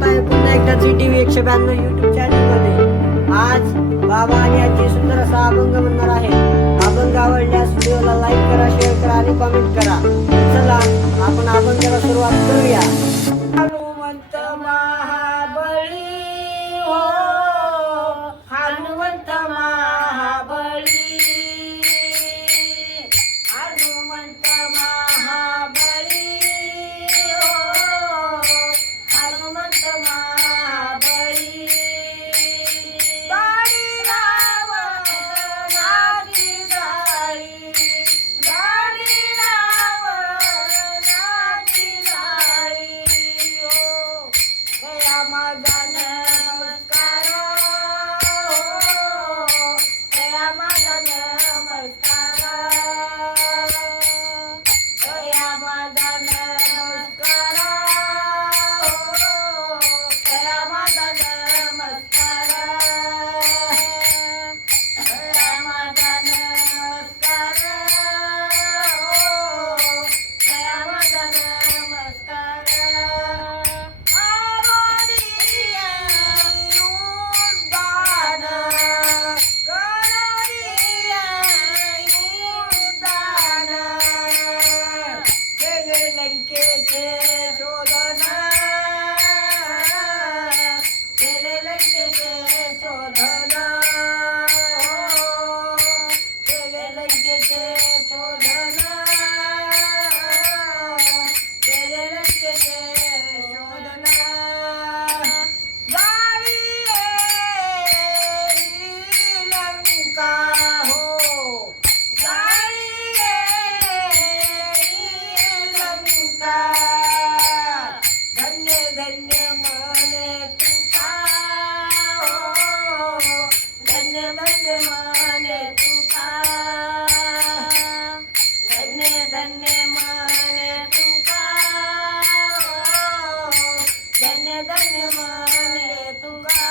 पुन्हा एकदा G T V एकशे ब्याण्णव युट्यूब चॅनलमध्ये आज बाबा आणि आजी सुंदर असा अभंग म्हणणार आहे अभंग आवडल्यास व्हिडिओला लाईक करा शेअर करा आणि कमेंट करा. चला आपण अभंगाला सुरुवात करूया. मने तुका धन्य धन्य मने तुका हो धन्य धन्य मने तुका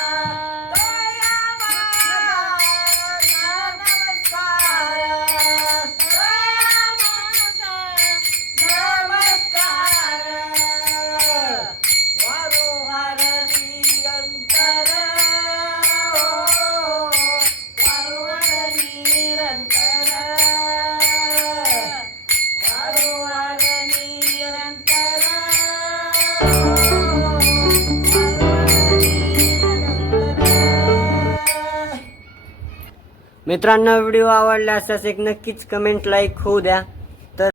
मित्रांनो व्हिडिओ आवडला असल्यास एक नक्कीच कमेंट लाईक होऊ द्या.